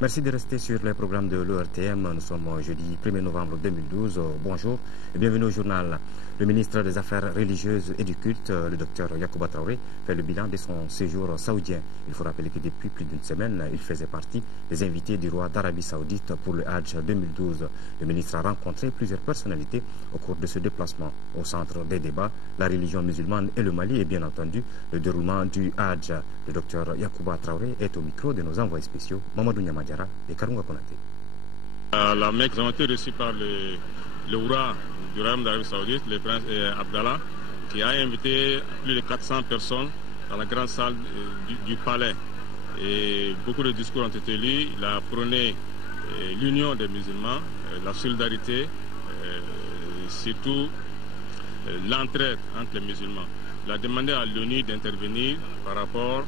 Merci de rester sur les programmes de l'ORTM. Nous sommes jeudi 1er novembre 2012. Bonjour et bienvenue au journal. Le ministre des Affaires religieuses et du culte, le docteur Yacouba Traoré, fait le bilan de son séjour saoudien. Il faut rappeler que depuis plus d'une semaine, il faisait partie des invités du roi d'Arabie Saoudite pour le Hajj 2012. Le ministre a rencontré plusieurs personnalités au cours de ce déplacement. Au centre des débats, la religion musulmane et le Mali et bien entendu le déroulement du Hajj. Le docteur Yacouba Traoré est au micro de nos envoyés spéciaux, Mamadou Niamadjara et Karunga Konaté. À la Mecque, nous avons été reçus par le roi du royaume d'Arabie Saoudite, le prince Abdallah, qui a invité plus de 400 personnes dans la grande salle du palais. Et beaucoup de discours ont été lus. Il a prôné l'union des musulmans, la solidarité, surtout l'entraide entre les musulmans. Il a demandé à l'ONU d'intervenir par rapport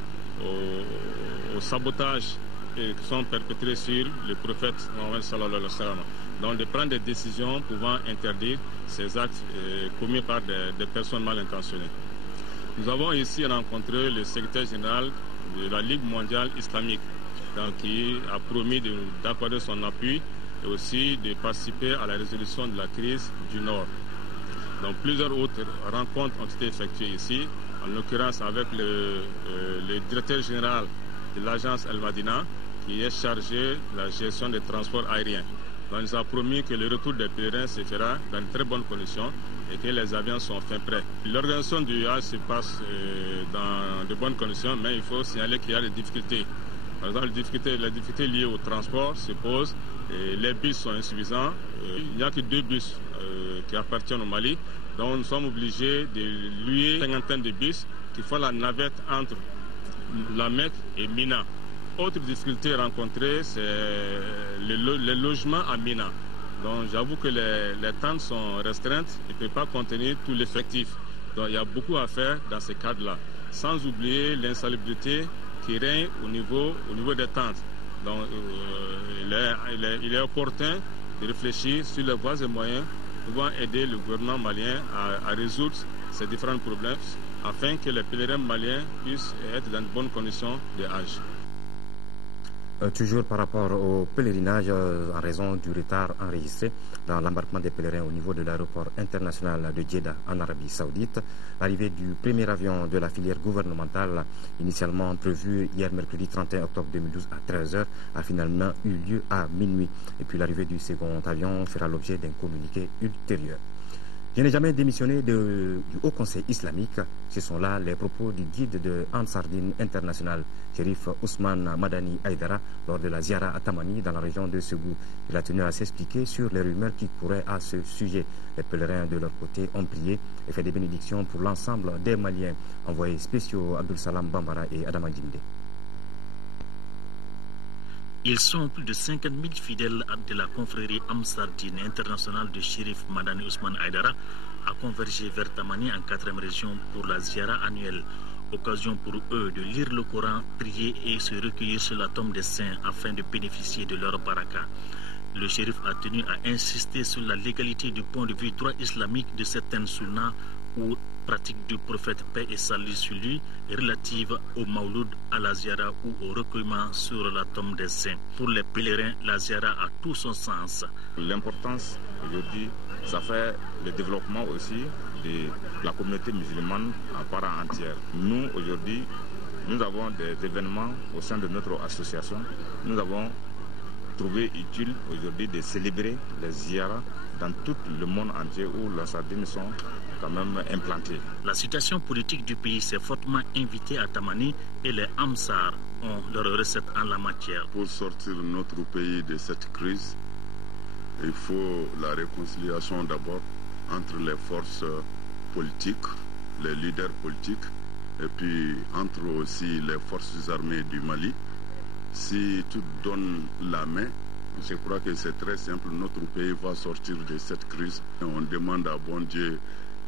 au sabotage qui sont perpétrés sur le prophète Mohammed sallallahu alayhi wa sallam. Donc de prendre des décisions pouvant interdire ces actes commis par des personnes mal intentionnées. Nous avons ici rencontré le secrétaire général de la Ligue mondiale islamique, donc, qui a promis d'accorder son appui et aussi de participer à la résolution de la crise du Nord. Donc plusieurs autres rencontres ont été effectuées ici, en l'occurrence avec le directeur général de l'agence El Madina, qui est chargé de la gestion des transports aériens. Donc, il nous a promis que le retour des pèlerins se fera dans de très bonnes conditions et que les avions sont fin prêts. L'organisation du Hajj se passe dans de bonnes conditions, mais il faut signaler qu'il y a des difficultés. Par exemple, les difficultés liées au transport se posent. Les bus sont insuffisants. Il n'y a que 2 bus qui appartiennent au Mali. Donc nous sommes obligés de louer une cinquantaine de bus qui font la navette entre la Mecque et Mina. Autre difficulté rencontrée, c'est les logements à Mina. Donc j'avoue que les tentes sont restreintes et ne peuvent pas contenir tout l'effectif. Donc il y a beaucoup à faire dans ces cadres-là. Sans oublier l'insalubrité qui règne au niveau des tentes. Donc il est opportun de réfléchir sur les voies et moyens pouvant aider le gouvernement malien à résoudre ces différents problèmes afin que les pèlerins maliens puissent être dans de bonnes conditions de Hajj. Toujours par rapport au pèlerinage, en raison du retard enregistré dans l'embarquement des pèlerins au niveau de l'aéroport international de Jeddah en Arabie Saoudite, l'arrivée du premier avion de la filière gouvernementale, initialement prévue hier mercredi 31 octobre 2012 à 13h, a finalement eu lieu à minuit. Et puis l'arrivée du second avion fera l'objet d'un communiqué ultérieur. Je n'ai jamais démissionné du Haut Conseil islamique. Ce sont là les propos du guide de Ansardine International, Chérif Ousmane Madani Aïdara, lors de la Ziara à Tamani dans la région de Ségou. Il a tenu à s'expliquer sur les rumeurs qui couraient à ce sujet. Les pèlerins de leur côté ont prié et fait des bénédictions pour l'ensemble des Maliens. Envoyés spéciaux Abdul Salam Bambara et Adama Djimde. Ils sont plus de 50 000 fidèles de la confrérie Ansardine internationale de Chérif Madani Ousmane Aïdara à converger vers Tamani en 4e région pour la Ziara annuelle. Occasion pour eux de lire le Coran, prier et se recueillir sur la tombe des saints afin de bénéficier de leur baraka. Le shérif a tenu à insister sur la légalité du point de vue droit islamique de certaines sunnas ou pratiques du prophète paix et salut sur lui relatives au mauloud, à la ziara ou au recueillement sur la tombe des saints. Pour les pèlerins, la ziara a tout son sens. L'importance aujourd'hui, ça fait le développement aussi de la communauté musulmane à part entière. Nous, aujourd'hui, nous avons des événements au sein de notre association. Nous avons trouvé utile aujourd'hui de célébrer les ziyaras dans tout le monde entier où les sardines sont quand même implantées. La situation politique du pays s'est fortement invitée à Tamani et les Amsar ont leur recette en la matière. Pour sortir notre pays de cette crise, il faut la réconciliation d'abord entre les forces politiques, les leaders politiques, et puis entre aussi les forces armées du Mali. Si tout donne la main, je crois que c'est très simple, notre pays va sortir de cette crise. On demande à bon Dieu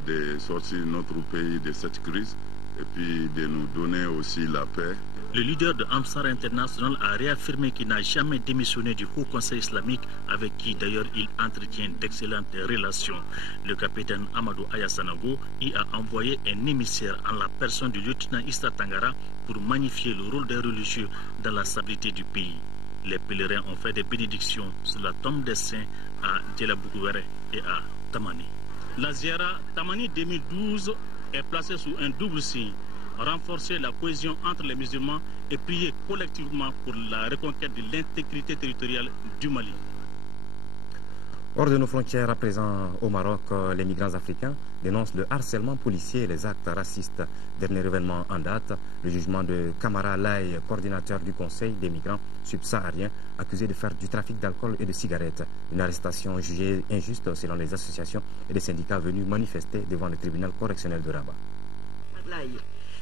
de sortir notre pays de cette crise et puis de nous donner aussi la paix. Le leader de Ansar International a réaffirmé qu'il n'a jamais démissionné du Haut Conseil islamique, avec qui d'ailleurs il entretient d'excellentes relations. Le capitaine Amadou Ayassanago y a envoyé un émissaire en la personne du lieutenant Issa Tangara pour magnifier le rôle des religieux dans la stabilité du pays. Les pèlerins ont fait des bénédictions sur la tombe des saints à Djelabougouere et à Tamani. La Ziara Tamani 2012 est placée sous un double signe: renforcer la cohésion entre les musulmans et prier collectivement pour la reconquête de l'intégrité territoriale du Mali. Hors de nos frontières, à présent au Maroc, les migrants africains dénoncent le harcèlement policier et les actes racistes. Dernier événement en date, le jugement de Kamara Laye, coordinateur du Conseil des migrants subsahariens, accusé de faire du trafic d'alcool et de cigarettes. Une arrestation jugée injuste selon les associations et les syndicats venus manifester devant le tribunal correctionnel de Rabat.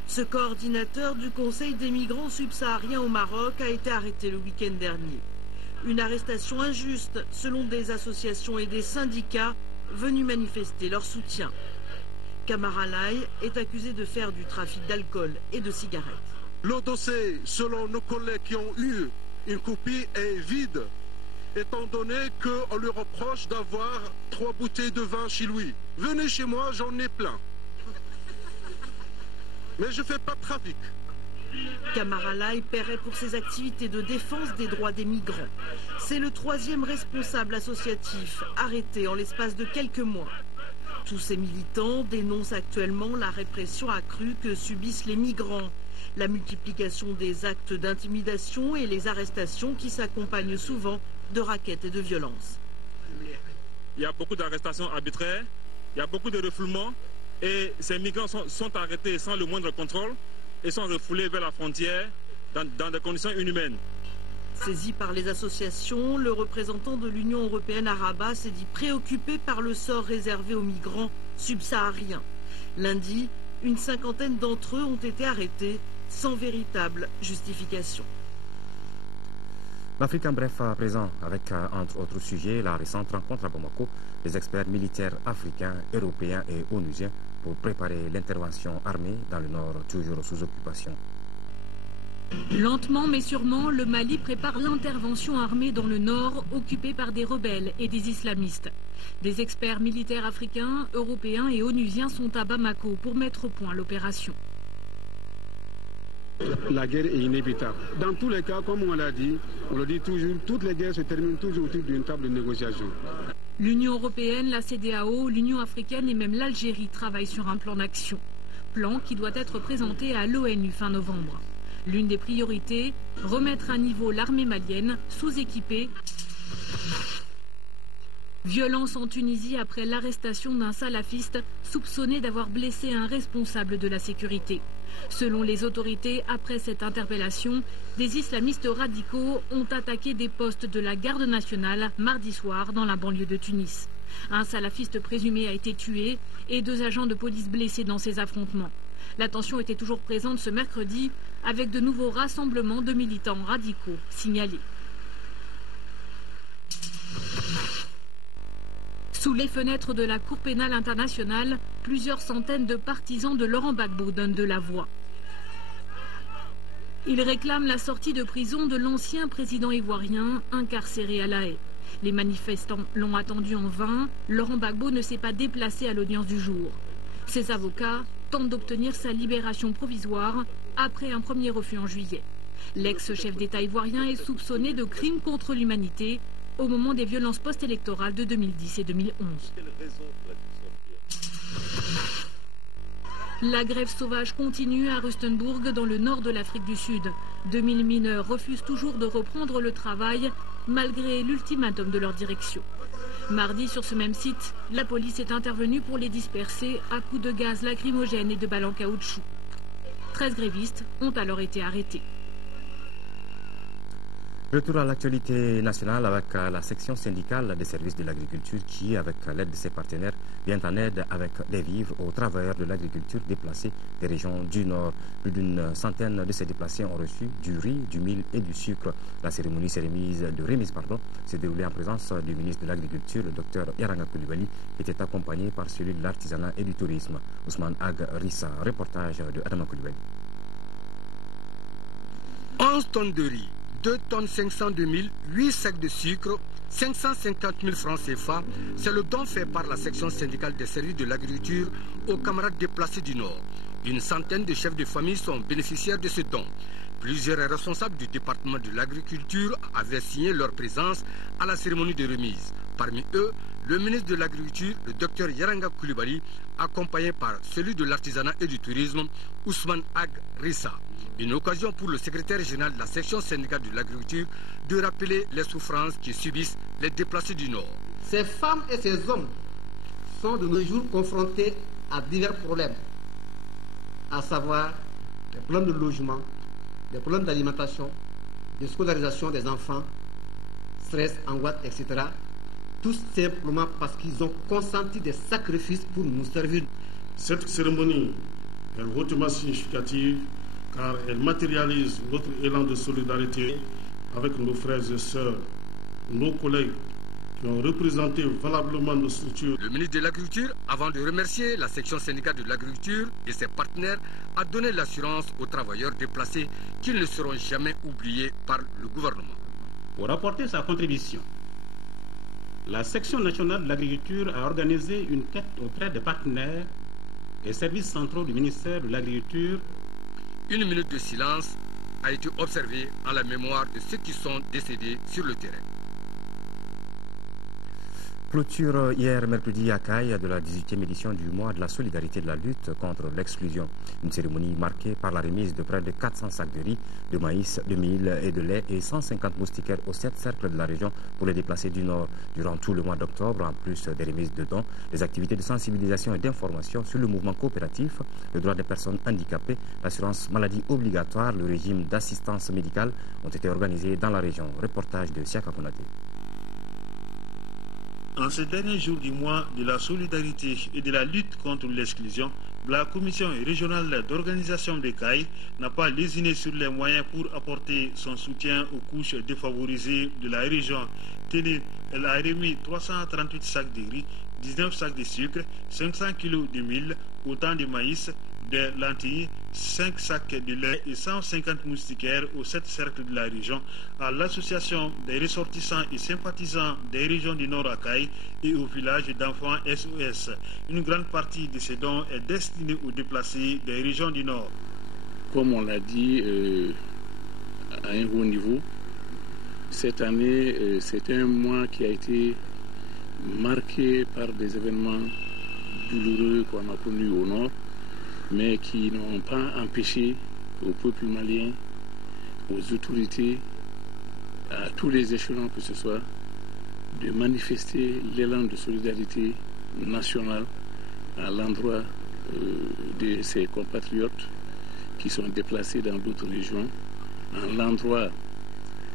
Ce coordinateur du Conseil des migrants subsahariens au Maroc a été arrêté le week-end dernier. Une arrestation injuste selon des associations et des syndicats venus manifester leur soutien. Kamara Laye est accusé de faire du trafic d'alcool et de cigarettes. Le dossier, selon nos collègues qui ont eu une copie, est vide, étant donné qu'on lui reproche d'avoir 3 bouteilles de vin chez lui. Venez chez moi, j'en ai plein. Mais je ne fais pas de trafic. Kamara Laye paierait pour ses activités de défense des droits des migrants. C'est le 3e responsable associatif arrêté en l'espace de quelques mois. Tous ces militants dénoncent actuellement la répression accrue que subissent les migrants, la multiplication des actes d'intimidation et les arrestations qui s'accompagnent souvent de rackets et de violences. Il y a beaucoup d'arrestations arbitraires, il y a beaucoup de refoulements et ces migrants sont arrêtés sans le moindre contrôle et sont refoulés vers la frontière dans des conditions inhumaines. Saisi par les associations, le représentant de l'Union européenne à Rabat s'est dit préoccupé par le sort réservé aux migrants subsahariens. Lundi, une 50aine d'entre eux ont été arrêtés sans véritable justification. L'Afrique en bref à présent, avec entre autres sujets la récente rencontre à Bamako des experts militaires africains, européens et onusiens pour préparer l'intervention armée dans le nord, toujours sous occupation. Lentement mais sûrement, le Mali prépare l'intervention armée dans le nord, occupé par des rebelles et des islamistes. Des experts militaires africains, européens et onusiens sont à Bamako pour mettre au point l'opération. La guerre est inévitable. Dans tous les cas, comme on l'a dit, on le dit toujours, toutes les guerres se terminent toujours autour d'une table de négociation. L'Union européenne, la CEDEAO, l'Union africaine et même l'Algérie travaillent sur un plan d'action. Plan qui doit être présenté à l'ONU fin novembre. L'une des priorités, remettre à niveau l'armée malienne, sous-équipée. Violence en Tunisie après l'arrestation d'un salafiste soupçonné d'avoir blessé un responsable de la sécurité. Selon les autorités, après cette interpellation, des islamistes radicaux ont attaqué des postes de la garde nationale mardi soir dans la banlieue de Tunis. Un salafiste présumé a été tué et 2 agents de police blessés dans ces affrontements. La tension était toujours présente ce mercredi avec de nouveaux rassemblements de militants radicaux signalés. Sous les fenêtres de la Cour pénale internationale, plusieurs centaines de partisans de Laurent Gbagbo donnent de la voix. Ils réclament la sortie de prison de l'ancien président ivoirien incarcéré à La Haye. Les manifestants l'ont attendu en vain. Laurent Gbagbo ne s'est pas déplacé à l'audience du jour. Ses avocats tentent d'obtenir sa libération provisoire après un premier refus en juillet. L'ex-chef d'État ivoirien est soupçonné de crimes contre l'humanité au moment des violences post-électorales de 2010 et 2011. La grève sauvage continue à Rustenburg, dans le nord de l'Afrique du Sud. 2000 mineurs refusent toujours de reprendre le travail, malgré l'ultimatum de leur direction. Mardi, sur ce même site, la police est intervenue pour les disperser à coups de gaz lacrymogène et de balles en caoutchouc. 13 grévistes ont alors été arrêtés. Retour à l'actualité nationale avec la section syndicale des services de l'agriculture qui, avec l'aide de ses partenaires, vient en aide avec les vivres aux travailleurs de l'agriculture déplacés des régions du Nord. Plus d'une centaine de ces déplacés ont reçu du riz, du mil et du sucre. La cérémonie de remise s'est déroulée en présence du ministre de l'Agriculture, le Dr Yaranga Coulibaly, qui était accompagné par celui de l'artisanat et du tourisme. Ousmane Ag Rissa, reportage de Adama Coulibaly. 11 tonnes de riz, 2 tonnes 502 000, 8 sacs de sucre, 550 000 francs CFA, c'est le don fait par la section syndicale des services de l'agriculture aux camarades déplacés du Nord. Une centaine de chefs de famille sont bénéficiaires de ce don. Plusieurs responsables du département de l'agriculture avaient signé leur présence à la cérémonie de remise. Parmi eux, le ministre de l'Agriculture, le Dr Yaranga Coulibaly, accompagné par celui de l'artisanat et du tourisme, Ousmane Ag Rissa. Une occasion pour le secrétaire général de la section syndicale de l'agriculture de rappeler les souffrances qui subissent les déplacés du Nord. Ces femmes et ces hommes sont de nos jours confrontés à divers problèmes, à savoir les problèmes de logement, les problèmes d'alimentation, de scolarisation des enfants, stress, angoisse, etc. Tout simplement parce qu'ils ont consenti des sacrifices pour nous servir. Cette cérémonie est hautement significative car elle matérialise notre élan de solidarité avec nos frères et sœurs, nos collègues qui ont représenté valablement nos structures. Le ministre de l'Agriculture, avant de remercier la section syndicale de l'agriculture et ses partenaires, a donné l'assurance aux travailleurs déplacés qu'ils ne seront jamais oubliés par le gouvernement. Pour apporter sa contribution, la section nationale de l'agriculture a organisé une quête auprès des partenaires et services centraux du ministère de l'Agriculture. Une minute de silence a été observée en la mémoire de ceux qui sont décédés sur le terrain. Clôture hier mercredi à Caille de la 18e édition du mois de la solidarité de la lutte contre l'exclusion. Une cérémonie marquée par la remise de près de 400 sacs de riz, de maïs, de mil et de lait et 150 moustiquaires aux 7 cercles de la région pour les déplacés du Nord. Durant tout le mois d'octobre, en plus des remises de dons, des activités de sensibilisation et d'information sur le mouvement coopératif, le droit des personnes handicapées, l'assurance maladie obligatoire, le régime d'assistance médicale ont été organisées dans la région. Reportage de Siaka Konaté. En ces derniers jours du mois de la solidarité et de la lutte contre l'exclusion, la commission régionale d'organisation des CAI n'a pas lésiné sur les moyens pour apporter son soutien aux couches défavorisées de la région. Tenue, elle a remis 338 sacs de riz, 19 sacs de sucre, 500 kg de mil, autant de maïs, de lentilles, 5 sacs de lait et 150 moustiquaires aux 7 cercles de la région à l'association des ressortissants et sympathisants des régions du Nord à Caille et au village d'enfants SOS. Une grande partie de ces dons est destinée aux déplacés des régions du Nord. Comme on l'a dit à un haut niveau, cette année, c'est un mois qui a été marqué par des événements douloureux qu'on a connus au Nord, mais qui n'ont pas empêché au peuple malien, aux autorités, à tous les échelons que ce soit, de manifester l'élan de solidarité nationale à l'endroit de ses compatriotes qui sont déplacés dans d'autres régions, à l'endroit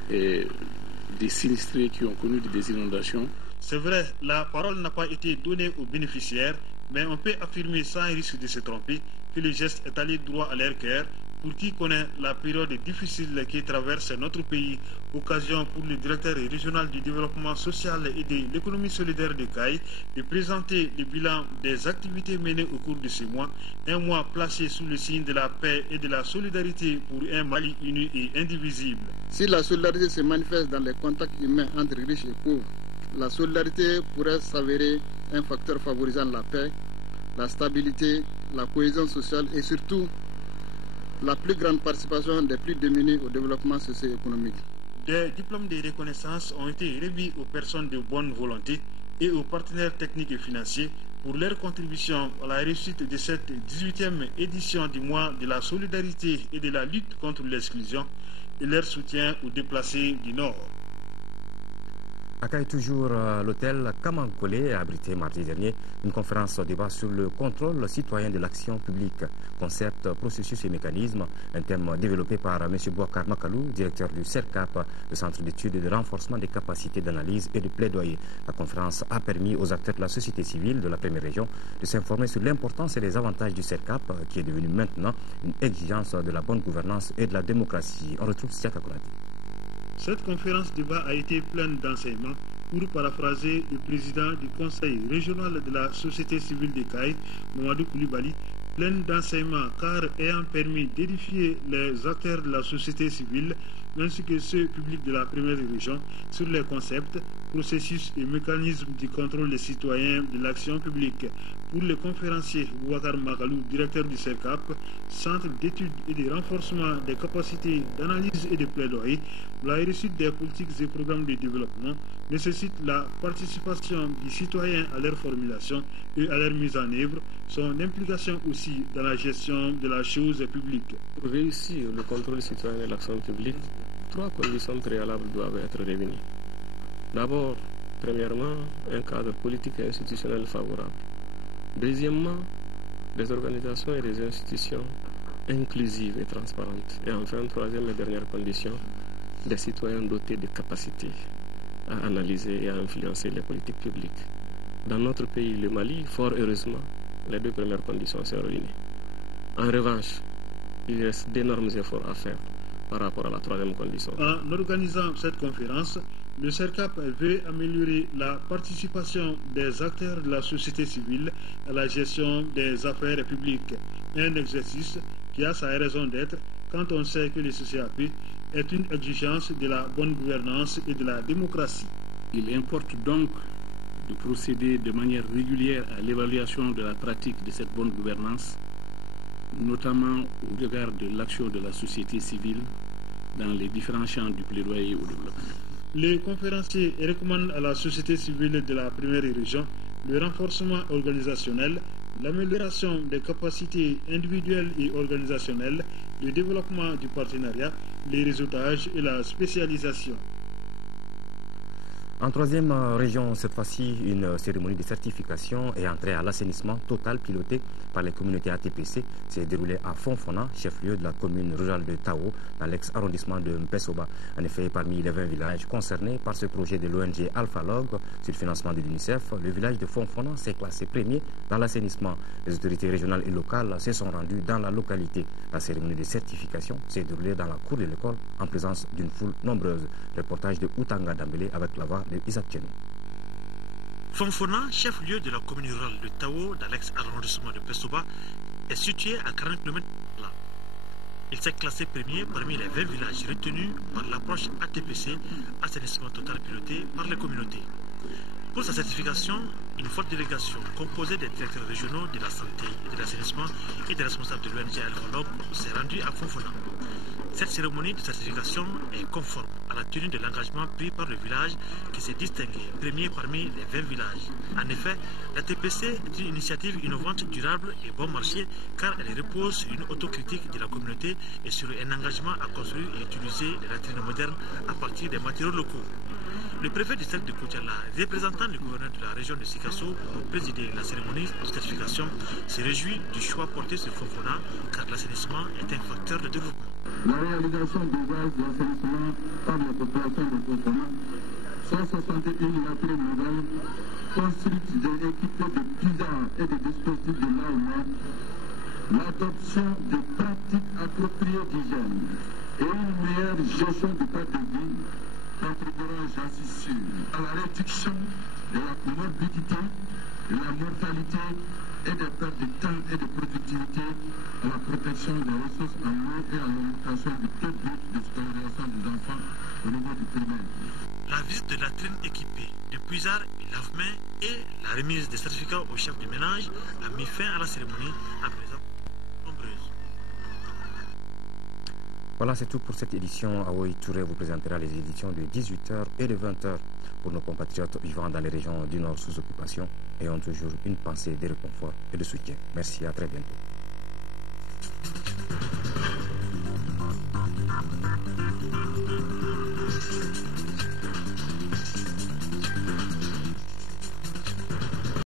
des sinistrés qui ont connu des inondations. C'est vrai, la parole n'a pas été donnée aux bénéficiaires, mais on peut affirmer sans risque de se tromper que le geste est allé droit à leur cœur pour qui connaît la période difficile qui traverse notre pays. Occasion pour le directeur régional du développement social et de l'économie solidaire de Caille de présenter le bilan des activités menées au cours de ce mois, un mois placé sous le signe de la paix et de la solidarité pour un Mali uni et indivisible. Si la solidarité se manifeste dans les contacts humains entre riches et pauvres, la solidarité pourrait s'avérer un facteur favorisant la paix, la stabilité, la cohésion sociale et surtout la plus grande participation des plus démunis au développement socio-économique. Des diplômes de reconnaissance ont été remis aux personnes de bonne volonté et aux partenaires techniques et financiers pour leur contribution à la réussite de cette 18e édition du mois de la solidarité et de la lutte contre l'exclusion et leur soutien aux déplacés du Nord. Accueille toujours l'hôtel Kamankole a abrité mardi dernier une conférence débat sur le contrôle citoyen de l'action publique, concept, processus et mécanismes, un thème développé par M. Bouakar Makalou, directeur du CERCAP, le centre d'études et de renforcement des capacités d'analyse et de plaidoyer. La conférence a permis aux acteurs de la société civile de la première région de s'informer sur l'importance et les avantages du CERCAP, qui est devenu maintenant une exigence de la bonne gouvernance et de la démocratie. On retrouve Siaka Konati. Cette conférence débat a été pleine d'enseignements pour paraphraser le président du conseil régional de la société civile de Caille, Mamadou Koulibaly, pleine d'enseignements car ayant permis d'édifier les acteurs de la société civile ainsi que ceux publics de la première région sur les concepts, processus et mécanismes du contrôle des citoyens de l'action publique. Pour le conférencier Bouakar Makalou, directeur du CERCAP, Centre d'études et de renforcement des capacités d'analyse et de plaidoyer, la réussite des politiques et programmes de développement nécessite la participation du citoyen à leur formulation et à leur mise en œuvre, son implication aussi dans la gestion de la chose publique. Pour réussir le contrôle citoyen de l'action publique, 3 conditions préalables doivent être réunies. D'abord, premièrement, un cadre politique et institutionnel favorable. Deuxièmement, des organisations et des institutions inclusives et transparentes. Et enfin, troisième et dernière condition, des citoyens dotés de capacités à analyser et à influencer les politiques publiques. Dans notre pays, le Mali, fort heureusement, les 2 premières conditions sont réunies. En revanche, il reste d'énormes efforts à faire par rapport à la 3e condition. En organisant cette conférence, le CERCAP veut améliorer la participation des acteurs de la société civile à la gestion des affaires publiques. Un exercice qui a sa raison d'être quand on sait que le CCAP est une exigence de la bonne gouvernance et de la démocratie. Il importe donc de procéder de manière régulière à l'évaluation de la pratique de cette bonne gouvernance, notamment au regard de l'action de la société civile dans les différents champs du plaidoyer au développement. Les conférenciers recommandent à la société civile de la première région le renforcement organisationnel, l'amélioration des capacités individuelles et organisationnelles, le développement du partenariat, les réseautages et la spécialisation. En 3e région, cette fois-ci, une cérémonie de certification et entrée à l'assainissement total pilotée par les communautés ATPC s'est déroulée à Fonfona, chef-lieu de la commune rurale de Tao, dans l'ex-arrondissement de Mpesoba. En effet, parmi les 20 villages concernés par ce projet de l'ONG Alphalog sur le financement de l'UNICEF, le village de Fonfona s'est classé premier dans l'assainissement. Les autorités régionales et locales se sont rendues dans la localité. La cérémonie de certification s'est déroulée dans la cour de l'école en présence d'une foule nombreuse. Reportage de Outanga Dambélé avec la voix de Isaac Tchenou. Fonfona, chef-lieu de la commune rurale de Tao, dans l'ex-arrondissement de Pesoba, est situé à 40 km de là. Il s'est classé premier parmi les 20 villages retenus par l'approche ATPC, assainissement total piloté par les communautés. Pour sa certification, une forte délégation composée des directeurs régionaux de la santé et de l'assainissement et des responsables de l'ONG Alphalog s'est rendue à Fonfona. Cette cérémonie de certification est conforme à la tenue de l'engagement pris par le village qui s'est distingué premier parmi les 20 villages. En effet, la TPC est une initiative innovante, durable et bon marché car elle repose sur une autocritique de la communauté et sur un engagement à construire et utiliser les latrines modernes à partir des matériaux locaux. Le préfet du cercle de Koutiala, représentant du gouverneur de la région de Sikasso pour présider la cérémonie de certification, se réjouit du choix porté sur Fonfona car l'assainissement est un facteur de développement. La réalisation d'ouvrages d'assainissement par la population de Fonfona, 161 latrines nouvelles construites et équipées de puisards et de dispositifs de lavement, l'adoption de pratiques appropriées d'hygiène et une meilleure gestion du cadre de vie contribueront, j'en suis sûr, à la réduction de la morbidité, de la mortalité et des pertes de temps et de productivité, à la protection des ressources en eau et à l'augmentation du taux de scolarisation des enfants au niveau du primaire. La visite de latrines équipées de puisards et lave-mains et la remise des certificats au chef de ménage a mis fin à la cérémonie en présence nombreuse. Voilà, c'est tout pour cette édition. Aoui Touré vous présentera les éditions de 18h et de 20h pour nos compatriotes vivant dans les régions du Nord sous occupation et ont toujours une pensée de réconfort et de soutien. Merci, à très bientôt.